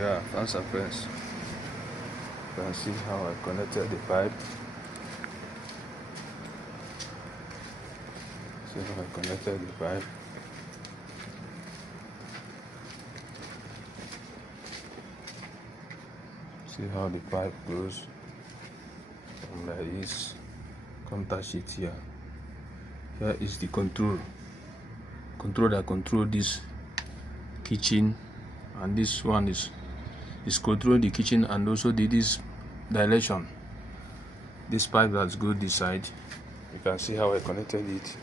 Yeah, fans and friends, you can see how I connected the pipe. See how I connected the pipe. See how the pipe goes from like this. Come touch it here. Here is the control that control this kitchen, and this one is control the kitchen and also this dilation. This pipe that goes this side, you can see how I connected it.